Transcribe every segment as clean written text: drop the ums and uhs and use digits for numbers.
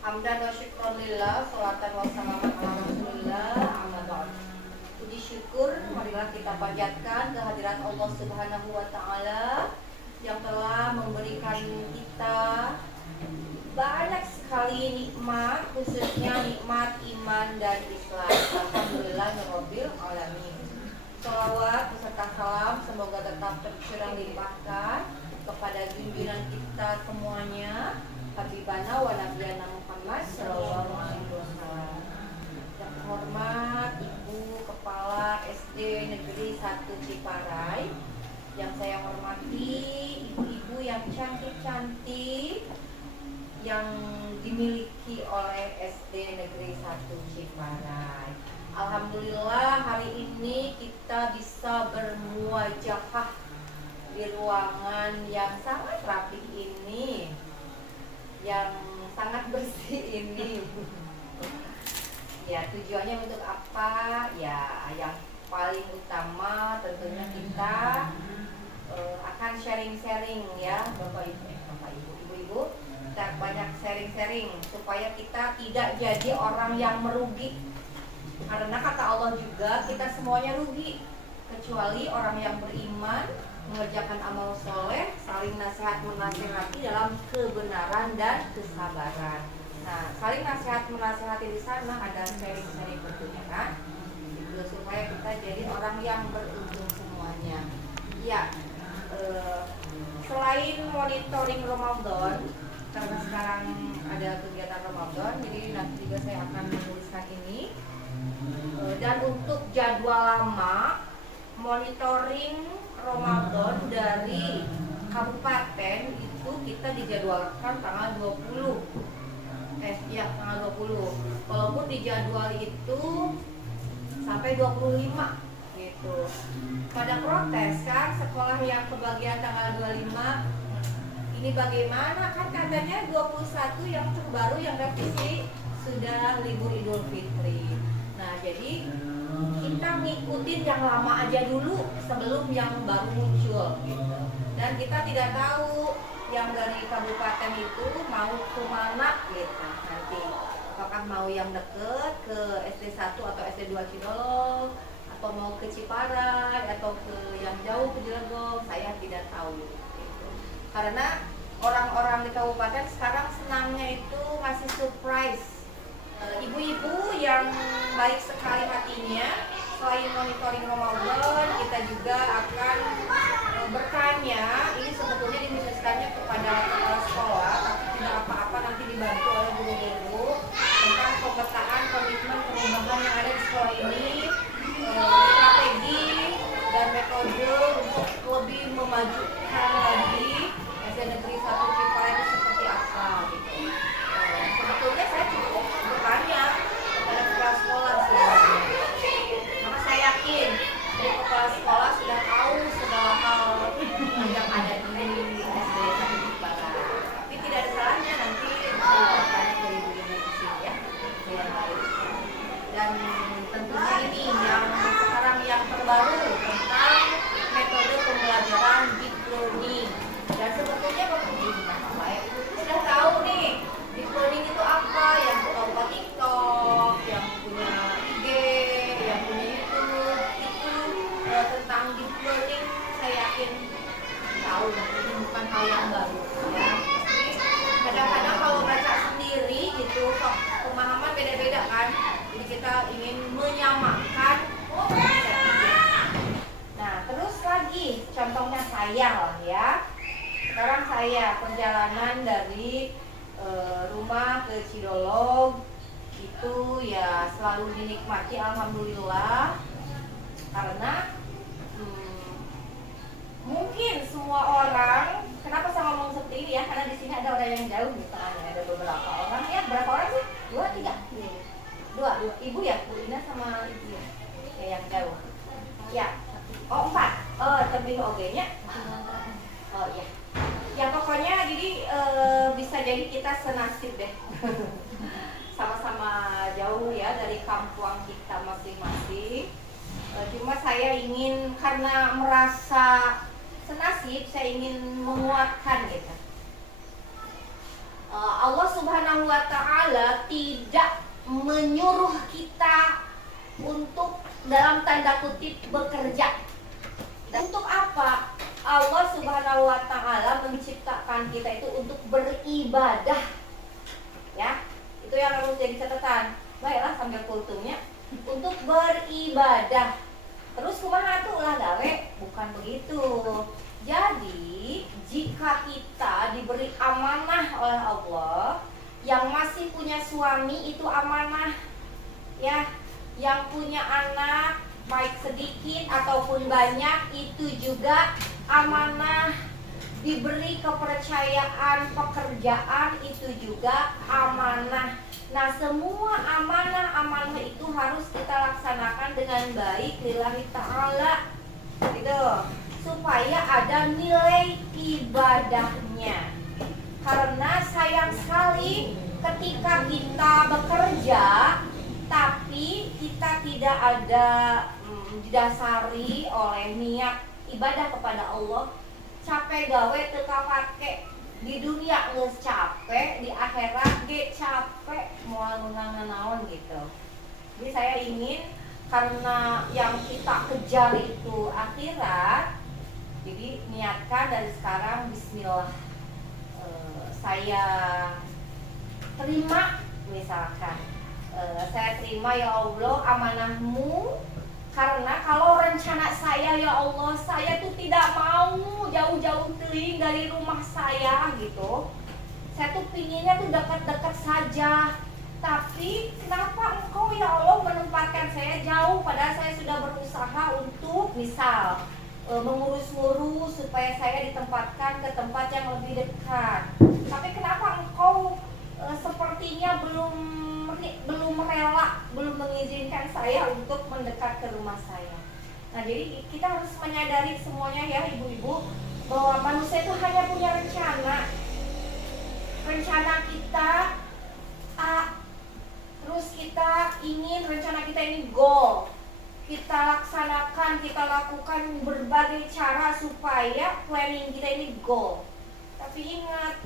Hamdan wa syukron lillah, salatan wa salaman ala rasulillah, amma ba'd. Puji syukur marilah kita panjatkan kehadirat Allah Subhanahu wa taala yang telah memberikan kita banyak sekali nikmat, khususnya nikmat iman dan Islam. Alhamdulillahirabbil alamin. Shalawat beserta salam semoga tetap tercurah limpahkan kepada junjungan kita semuanya, Habibana wa Nabiyana Muhammad sallallahu alaihi wasallam. Yang terhormat Ibu Kepala SD Negeri 1 Ciparai, yang saya hormati ibu-ibu yang cantik-cantik yang dimiliki oleh SD Negeri 1 Ciparai. Alhamdulillah hari ini kita bisa bermuajahah di ruangan yang sangat rapi ini, yang sangat bersih ini. Ya, tujuannya untuk apa? Ya, yang paling utama tentunya kita akan sharing-sharing ya, Bapak Ibu, Ibu-ibu. Kita banyak sharing-sharing supaya kita tidak jadi orang yang merugi. Karena kata Allah juga kita semuanya rugi, kecuali orang yang beriman, mengerjakan amal soleh, saling nasihat menasihati dalam kebenaran dan kesabaran. Nah, saling nasihat menasihati di sana ada sharing-sharing tentunya kan, gitu, supaya kita jadi orang yang beruntung semuanya. Ya, selain monitoring Ramadan, karena sekarang ada kegiatan Ramadan, jadi nanti juga saya akan menuliskan ini. Dan untuk jadwal lama monitoring Ramadan dari kabupaten itu kita dijadwalkan tanggal 20. Tanggal 20. Walaupun di jadwal itu sampai 25 gitu. Pada protes kan sekolah yang kebagian tanggal 25. Ini bagaimana, kan katanya 21 yang terbaru yang revisi sudah libur Idul Fitri. Nah, jadi kita ngikutin yang lama aja dulu sebelum yang baru muncul gitu. Dan kita tidak tahu yang dari kabupaten itu mau ke mana gitu nanti. Apakah mau yang deket ke SD 1 atau SD 2 Cidolog, atau mau ke Ciparai, atau ke yang jauh ke Cilegon, saya tidak tahu gitu. Karena orang-orang di kabupaten sekarang senangnya itu masih surprise. Ibu-ibu yang baik sekali hatinya, selain monitoring Ramadan, kita juga akan bertanya. Ini sebetulnya dikhususkannya kepada kepala sekolah, tapi tidak apa-apa, nanti dibantu oleh guru-guru tentang pemetaan komitmen perubahan yang ada di sekolah ini, strategi dan metode untuk lebih memajukan lagi SD Negeri 1 Ciparai itu seperti apa gitu. Sebetulnya saya cukup bertanya kepada kepala sekolah sebenarnya, karena saya yakin dari kepala sekolah sudah tahu segala hal yang ada di SD 1 Ciparai. Tapi tidak ada salahnya nanti bertanya dari ibu-ibu di sini ya, yang lain. Dan tentunya ini yang sekarang yang terbaru tentang metode pembelajaran deep learning. Dan sebetulnya Bapak Ibu sudah tahu nih deep learning itu apa, yang buka TikTok, yang punya IG, yang punya YouTube, itu tentang deep learning saya yakin tahu, ini bukan hal yang baru ya. Tapi kadang-kadang kalau baca sendiri gitu pemahaman beda-beda kan, jadi kita ingin menyamakan konsepnya. Nah, terus lagi contohnya saya lah ya. Sekarang saya perjalanan dari rumah ke Cidolog itu ya selalu dinikmati alhamdulillah, karena mungkin semua orang, kenapa saya ngomong seperti ini ya, karena di sini ada orang yang jauh misalnya, ada beberapa orang ya, berapa orang sih? 2, 3? 2, ibu ya, Bu Ina sama ibu ya, yang jauh ya. Oh 4, lebih OG-nya. Oh iya. Ya pokoknya jadi bisa jadi kita senasib deh. Sama-sama jauh ya dari kampung kita masing-masing. Cuma saya ingin, karena merasa senasib, saya ingin menguatkan gitu. Allah Subhanahu wa Ta'ala tidak menyuruh kita untuk dalam tanda kutip bekerja. Dan untuk apa? Allah Subhanahu wa Ta'ala menciptakan kita itu untuk beribadah. Ya, itu yang harus jadi catatan. Baiklah sambil kultumnya, untuk beribadah. Terus kumaha tuh ulah gawe? Bukan begitu. Jadi, jika kita diberi amanah oleh Allah, yang masih punya suami itu amanah, ya, yang punya anak baik sedikit ataupun banyak itu juga amanah, diberi kepercayaan pekerjaan itu juga amanah. Nah, semua amanah-amanah itu harus kita laksanakan dengan baik lillahi ta'ala, gitu, supaya ada nilai ibadahnya. Karena sayang sekali ketika kita bekerja tapi kita tidak ada didasari oleh niat ibadah kepada Allah, capek gawe teka pake, di dunia nges capek, di akhirat ge capek, mau menang naon gitu. Jadi saya ingin, karena yang kita kejar itu akhirat, jadi niatkan dari sekarang bismillah, saya terima, misalkan saya terima ya Allah amanahmu, karena kalau rencana saya ya Allah, saya tuh tidak mau jauh-jauh teling dari rumah saya gitu. Saya tuh pinginnya tuh dekat-dekat saja. Tapi kenapa engkau ya Allah menempatkan saya jauh, padahal saya sudah berusaha untuk misal mengurus-ngurus supaya saya ditempatkan ke tempat yang lebih dekat. Tapi kenapa engkau sepertinya belum rela, belum mengizinkan saya untuk mendekat ke rumah saya. Nah, jadi kita harus menyadari semuanya ya ibu-ibu, bahwa manusia itu hanya punya rencana. Rencana kita A, terus kita ingin rencana kita ini goal. Kita laksanakan, kita lakukan berbagai cara supaya planning kita ini goal. Tapi ingat,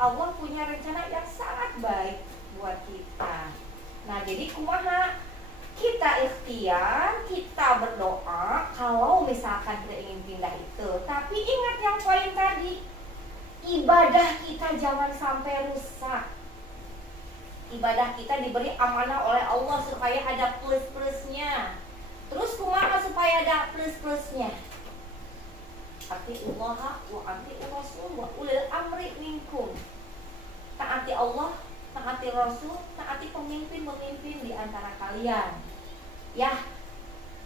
Allah punya rencana yang sangat baik buat kita. Nah, jadi kumaha? Kita ikhtiar, kita berdoa kalau misalkan kita ingin pindah itu. Tapi ingat yang poin tadi, ibadah kita jangan sampai rusak. Ibadah kita diberi amanah oleh Allah supaya ada plus-plusnya. Terus kumaha supaya ada plus-plusnya? Atiullaha wa atiur rasul wa ulil amri minkum. Taati Allah, taati Rasul, taati pemimpin-pemimpin di antara kalian. Ya,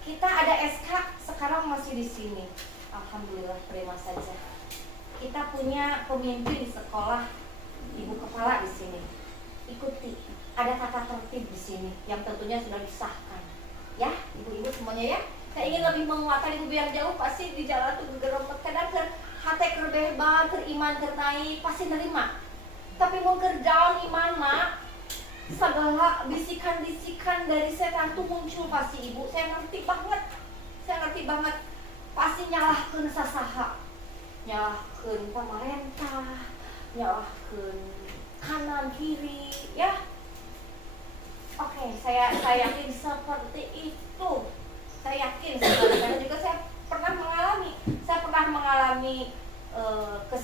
kita ada SK sekarang masih di sini. Alhamdulillah, terima saja. Kita punya pemimpin di sekolah, ibu kepala di sini. Ikuti, ada tata tertib di sini yang tentunya sudah disahkan. Ya, ibu-ibu semuanya ya. Saya ingin lebih menguatkan ibu biar jauh, pasti di jalan tuh gegerempet kadang ke hati kerbehban, teriman kertai, pasti nerima. Tapi mau kerjaan imana, segala bisikan-bisikan dari setan tuh muncul pasti ibu. Saya ngerti banget. Pasti nyalahkeun sasaha, nyalahkeun pemerintah, nyalahkeun kanan kiri, ya. Oke, saya yakin seperti itu. Saya yakin sekali, karena juga saya pernah mengalami ke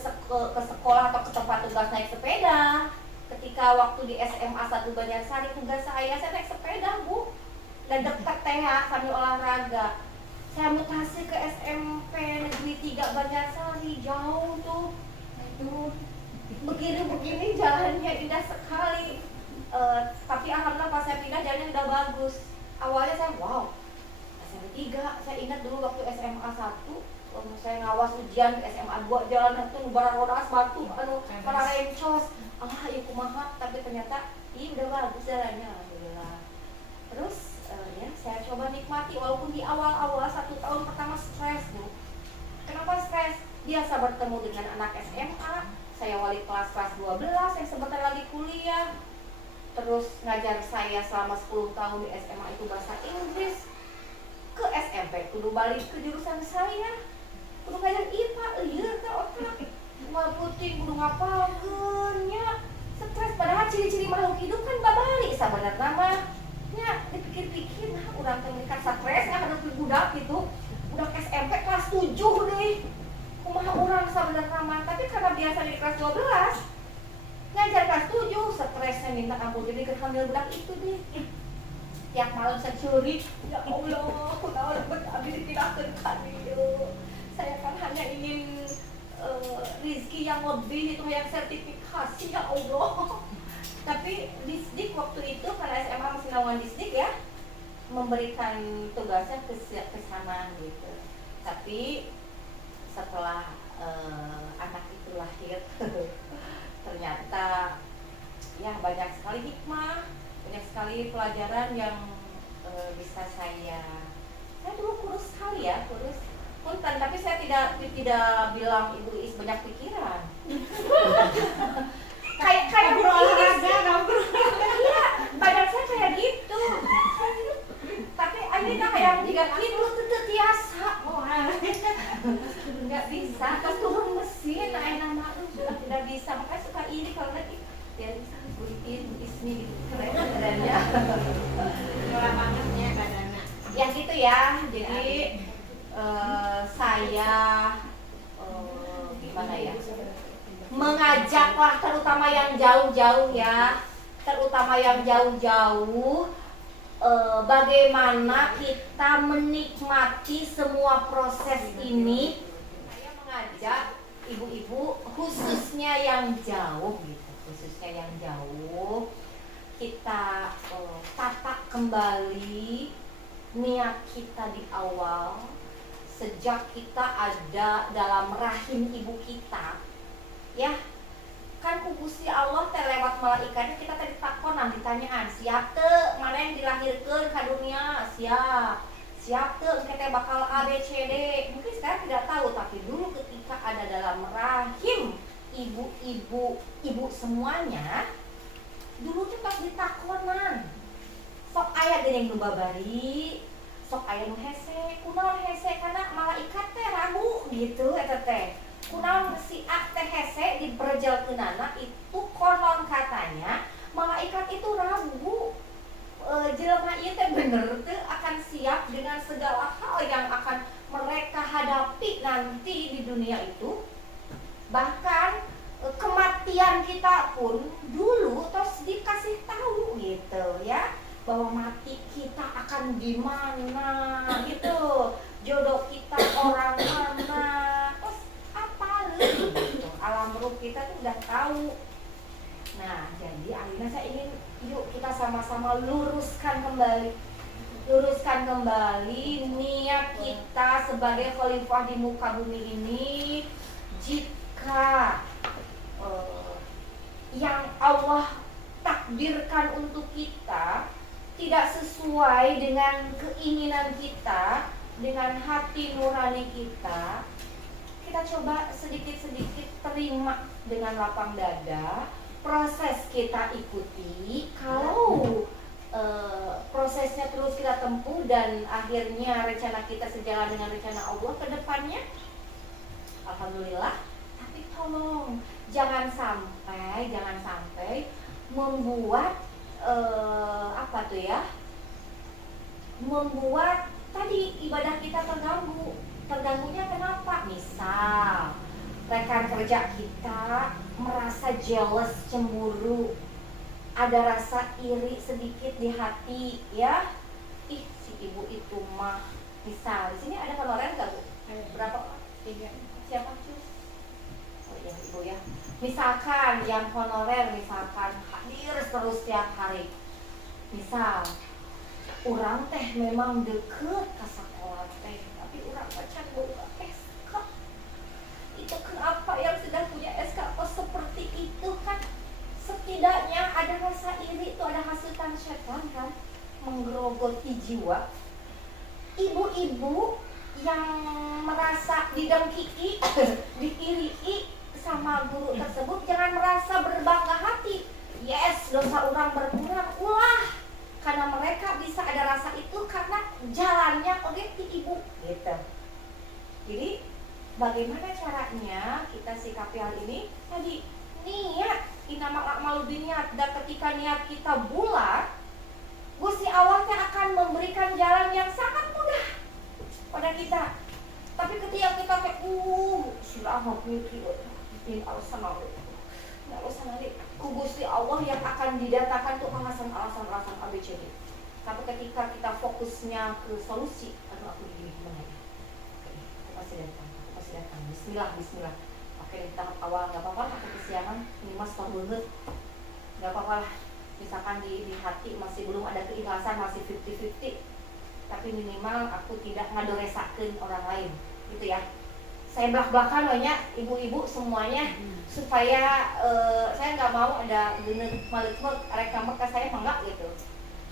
sekolah atau ke tempat tugas naik sepeda. Ketika waktu di SMA 1 Banjarsari tugas saya naik sepeda bu, dan dekat teh sambil olahraga. Saya mutasi ke SMP Negeri 3 Banjarsari, jauh tuh. Aduh, begini jalannya indah sekali. Tapi alhamdulillah pas saya pindah jalannya udah bagus. Awalnya saya wow, SMP 3, saya ingat dulu waktu SMA 1, saya ngawas ujian ke SMA 2, jalan itu barang roda batu, para rencos. Iya kumaha, tapi ternyata udah bagus jalannya, alhamdulillah. Terus ya saya coba nikmati, walaupun di awal-awal 1 tahun pertama stres bu. Kenapa stres? Biasa bertemu dengan anak SMA, saya wali kelas 12 yang sebentar lagi kuliah. Terus ngajar saya selama 10 tahun di SMA itu bahasa Inggris. Ke SMP kudu balik ke jurusan saya, kudu ngajar IPA, lieur teh otak. Moal putih kudu ngapalkeun nya. stres, padahal ciri-ciri makhluk hidup kan babalik sebenarnya mah. Ya, dipikir-pikir nah urang teh kan stres ngadepi budak gitu. Budak SMP kelas 7 deh. Kumaha urang sebenarnya mah, tapi karena biasa di kelas 12 ngajar kelas 7, stresnya minta ampun jadi kehamil budak itu deh. Tiap malam saya curi, ya Allah, kunaon abdi dipindahkeun ka dieu. Saya kan hanya ingin rezeki yang lebih itu yang sertifikasi ya Allah. Tapi Disdik waktu itu karena SMA masih naungan Disdik ya, memberikan tugasnya ke sana gitu. Tapi setelah anak itu lahir ternyata ya banyak sekali hikmah, banyak sekali pelajaran yang bisa saya dulu kurus sekali ya, kurus punten, tapi saya tidak bilang Ibu Is banyak pikiran. kayak berolahraga kamu. Iya, badan saya kayak gitu. Tapi akhirnya kayak juga gitu tuh tiasa. Nggak bisa, terus turun mesin, nama sudah tidak bisa, makanya suka iri kalau lagi dia bisa buitin ismi gitu, keren-kerennya. Murah bangetnya badannya. Yang gitu ya, jadi saya gimana ya, mengajaklah terutama yang jauh-jauh ya, terutama yang jauh-jauh, bagaimana kita menikmati semua proses ini. Saya mengajak ibu-ibu khususnya yang jauh gitu, khususnya yang jauh, kita tata kembali niat kita di awal sejak kita ada dalam rahim ibu kita ya, kan ku Gusti Allah teh lewat malaikatnya kita tadi takonan ditanyaan siap teu mana yang dilahirkeun ka dunia, siap teu engke teh bakal A B C D. Mungkin sekarang tidak tahu, tapi dulu ketika ada dalam rahim ibu semuanya dulu tuh pas ditakonan sok aya geuning nu babari, sok aya nu hese, kunaon hese karena malaikat teh ragu gitu eta teh. Kunaon si A teh hese diberjelkeunana itu konon katanya malaikat itu ragu jelema ieu teh bener teu akan siap dengan segala hal yang akan mereka hadapi nanti di dunia itu. Bahkan kematian kita pun dulu terus dikasih tahu gitu ya, bahwa mati kita akan di mana gitu, jodoh kita orang mana, terus apa gitu, alam ruh kita tuh udah tahu. Nah jadi akhirnya saya ingin yuk kita sama-sama luruskan kembali niat kita sebagai khalifah di muka bumi ini. Jika yang Allah takdirkan untuk kita tidak sesuai dengan keinginan kita, dengan hati nurani kita, kita coba sedikit-sedikit terima dengan lapang dada, proses kita ikuti. Kalau prosesnya terus kita tempuh dan akhirnya rencana kita sejalan dengan rencana Allah ke depannya, alhamdulillah. Tapi tolong jangan sampai membuat membuat tadi ibadah kita terganggu. Terganggunya kenapa? Misal rekan kerja kita merasa jealous, cemburu, ada rasa iri sedikit di hati ya. Ih, si ibu itu mah. Misal di sini ada honorer nggak Bu? Berapa? 3. Siapa Cus? Oh iya ibu ya. Misalkan yang honorer misalkan hadir terus tiap hari. Misal urang teh memang deket ke sekolah teh, tapi urang pacar boga SK. Itu kenapa yang sudah punya SK kok seperti itu kan? Setidaknya ada rasa iri itu, ada hasutan setan kan, menggerogoti jiwa. Ibu-ibu yang merasa didengki, diirii sama guru tersebut, jangan merasa berbangga hati. Yes, dosa orang berkurang, ulah. Karena mereka bisa ada rasa itu karena jalannya oke di ibu gitu. Jadi bagaimana caranya kita sikapi hal ini? Tadi niat, innamal a'malu binniyat, dan ketika niat kita bulat, Gusti Allah akan memberikan jalan yang sangat mudah pada kita. Tapi ketika kita sudah mikir alasan ku Gusti Allah yang akan didatangkan tuh alasan ABCD. Tapi ketika kita fokusnya ke solusi, aduh aku begini gimana ya? Oke, aku pasti datang. Bismillah. Oke, di tahap awal nggak apa-apa, aku kesiangan, ini mas banget, nggak apa-apa lah. Misalkan di hati masih belum ada keikhlasan, masih 50-50, tapi minimal aku tidak ngadoresakeun orang lain, gitu ya. Saya belak-belakan banyak ibu-ibu semuanya supaya saya nggak mau ada bener malik-malik areka mereka saya enggak gitu,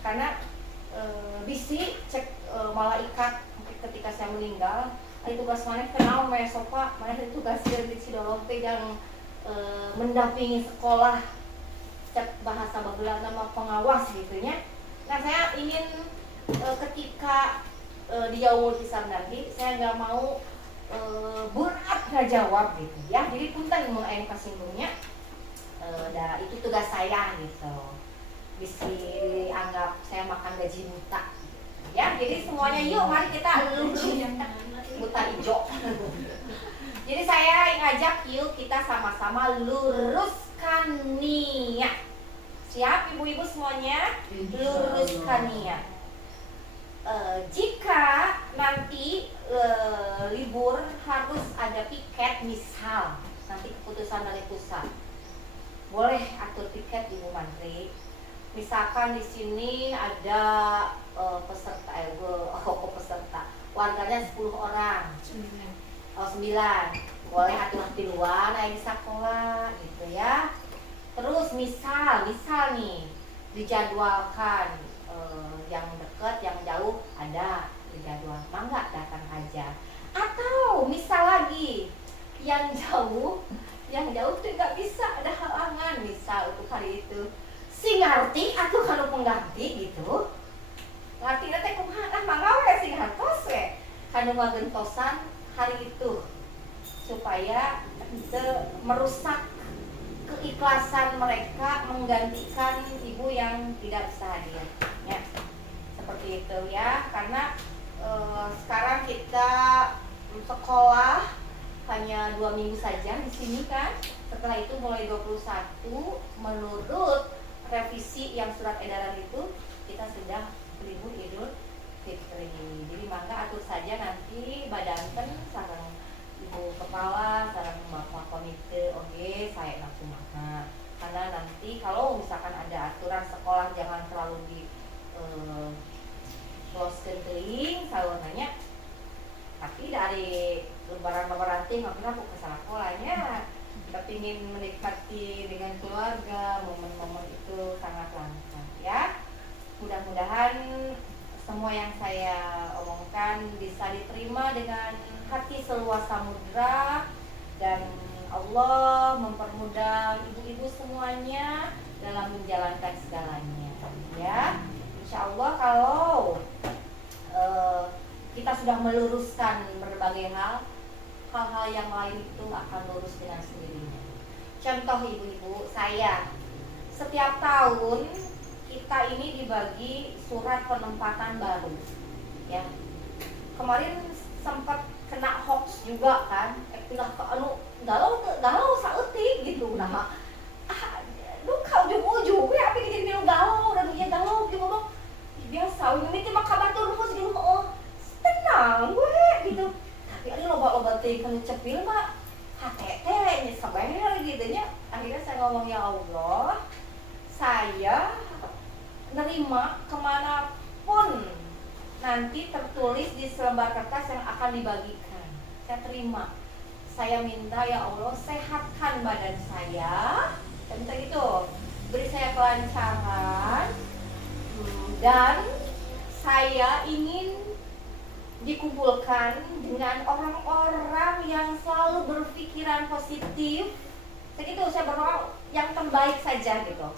karena bisi cek malaikat ketika saya meninggal ada tugas mana kenal sopa mana tugas di Sidolong yang mendampingi sekolah cek bahasa bageula nama pengawas gitunya. Nah saya ingin ketika di yaumul hisab nanti saya nggak mau berat nggak jawab gitu ya, jadi punten mau aing pasinggungnya itu tugas saya gitu, bisa dianggap saya makan gaji buta ya. Jadi semuanya yuk mari kita buta hijau. Jadi saya ngajak yuk kita sama-sama luruskan niat. Siap ibu-ibu semuanya? Luruskan niat. Jika nanti libur harus ada piket, misal nanti keputusan dari pusat, boleh atur piket Ibu Menteri. Misalkan di sini ada peserta, warganya 10 orang, 9, boleh atur di luar, di sekolah gitu ya. Terus misal nih dijadwalkan yang dekat, yang jauh ada dijadwal, mangga datang aja. Atau misal lagi yang jauh tuh nggak bisa, ada halangan misal untuk hari itu. Si ngarti atau kalau pengganti gitu. Ngarti teh kumaha mangga we sing hartos we. Kanu magentosan hari itu supaya merusak keikhlasan mereka menggantikan ibu yang tidak bisa hadir ya. Seperti itu ya, karena sekarang kita sekolah hanya 2 minggu saja di sini kan. Setelah itu mulai 21 menurut revisi yang surat edaran itu kita sudah libur Idul Fitri. Jadi mangga atur saja nanti badankan sareng ibu kepala, sareng bapak komite, oke saya langsung makan. Karena nanti kalau misalkan ada aturan sekolah jangan terlalu di close keling saunanya. Tapi dari lebaran teh nggak pernah aku kesalahan polanya. Kita ingin menikmati dengan keluarga, momen-momen itu sangat langka ya. Mudah-mudahan semua yang saya omongkan bisa diterima dengan hati seluas samudra, dan Allah mempermudah ibu-ibu semuanya dalam menjalankan segalanya ya. Insya Allah kalau kita sudah meluruskan berbagai hal-hal yang lain itu akan lurus dengan sendirinya. Contoh ibu-ibu, saya setiap tahun kita ini dibagi surat penempatan baru ya. Kemarin sempat kena hoax juga kan, pindah ke galau saeutik gitu. Nah duka ujung-ujung ya apa jadi galau dan dia galau gitu loh. Biasa ini mah kabar terus gitu, tenang gue gitu. Tapi ada loba-loba teh kan cepil mah HTT nya sabar gitu nya. Akhirnya saya ngomong, ya Allah, saya nerima kemanapun nanti tertulis di selembar kertas yang akan dibagikan. Saya terima. Saya minta ya Allah sehatkan badan saya, dan minta gitu, beri saya kelancaran, dan saya ingin dikumpulkan dengan orang-orang yang selalu berpikiran positif. Segitu saya berdoa yang terbaik saja gitu.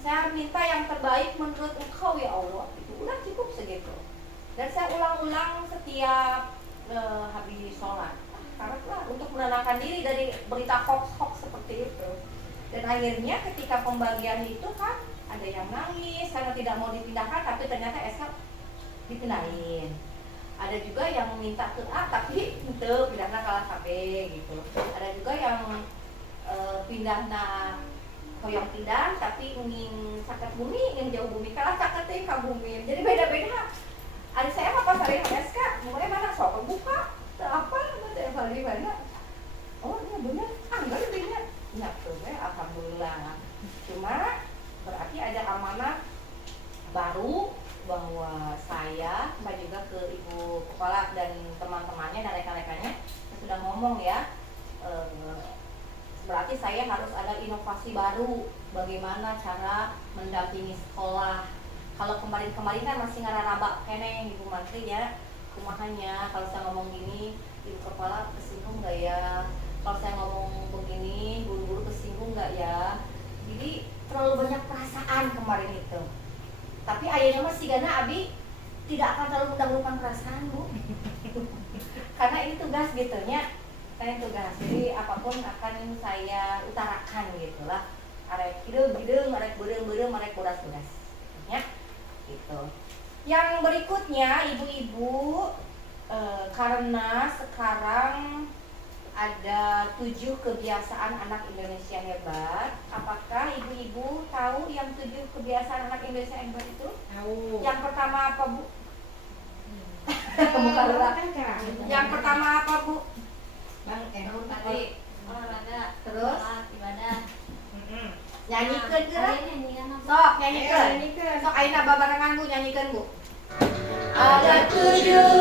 Saya minta yang terbaik menurut Engkau ya Allah. Itu udah cukup segitu. Dan saya ulang-ulang setiap habis sholat. Karena untuk menenangkan diri dari berita hoax seperti itu. Dan akhirnya ketika pembagian itu kan ada yang nangis karena tidak mau dipindahkan, tapi ternyata SK dipindahin. Ada juga yang minta ke A tapi itu pindahnya kalah KB gitu. Ada juga yang pindahnya hoyong pindah tapi ingin sakit bumi, ingin jauh bumi kalah sakit ke bumi. Jadi beda-beda. Adik saya apa pas hari SK, mulai mana sok buka, apa ada hari mana? Oh iya benar, enggak lebihnya. Ya tuh, alhamdulillah. Cuma berarti ada amanah baru bahwa saya kembali juga ke ibu kepala dan teman-temannya dan rekan-rekannya sudah ngomong ya, berarti saya harus ada inovasi baru bagaimana cara mendampingi sekolah. Kalau kemarin-kemarin kan masih ngararaba keneng ibu menteri ya, kumahannya kalau saya ngomong gini ibu kepala kesinggung nggak ya, kalau saya ngomong begini guru-guru kesinggung nggak ya. Jadi terlalu banyak perasaan kemarin itu. Tapi ayahnya mah sigana Abi tidak akan terlalu mendahulukan perasaan Bu. Karena ini tugas gitu nya. Ini tugas. Jadi apapun akan saya utarakan gitu lah. Arek hideung, arek beudeung, arek bodas-bodas. Ya. Gitu. Yang berikutnya ibu-ibu karena sekarang ada 7 kebiasaan anak Indonesia hebat. Apakah ibu-ibu tahu yang 7 kebiasaan anak Indonesia hebat itu? Tahu. Yang pertama apa Bu? Bukan dulu. Yang pertama apa Bu? Bang Bangun pagi, olahraga, Terus? sholat, ibadah. Nyanyikan ke? Nyanyikan apa? Sok nyanyikan. Nyanyikan. Sok ayeuna babarengan Bu nyanyikan Bu. Ada 7